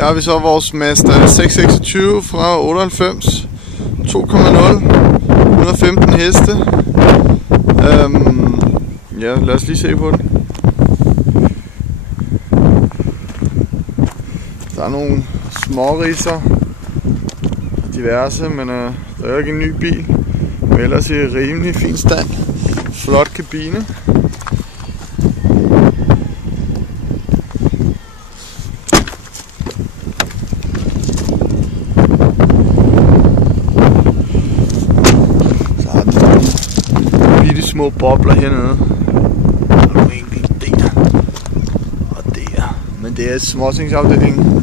Her har vi så vores Mazda 626 fra 98, 2,0, 115 heste. Ja, lad os lige se på den. Der er nogle småriser, diverse, men der er ikke en ny bil. Men ellers i rimelig fin stand. Flot kabine. Så har den nogle bitte små bobler hernede. Og nogle enkelte der. Og der. Men det er et småtingsafdeling.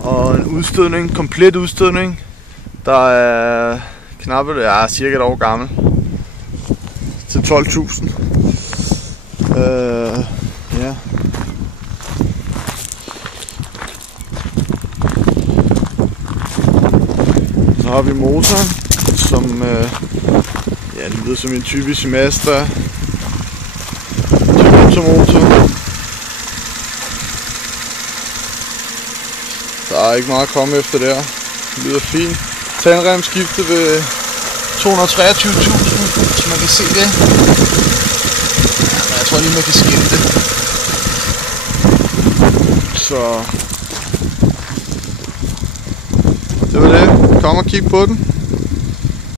Og en udstødning, komplet udstødning. Der er knappe, cirka et år gammel. Til 12.000. Ja. Så har vi motoren, som lyder som en typisk Mazda motor. Der er ikke meget at komme efter der. Det lyder fint. Tandrem skiftet ved 223.000, hvis man kan se det. Ja, men jeg tror lige man kan skille det. Så det var det. Kom og kig på den.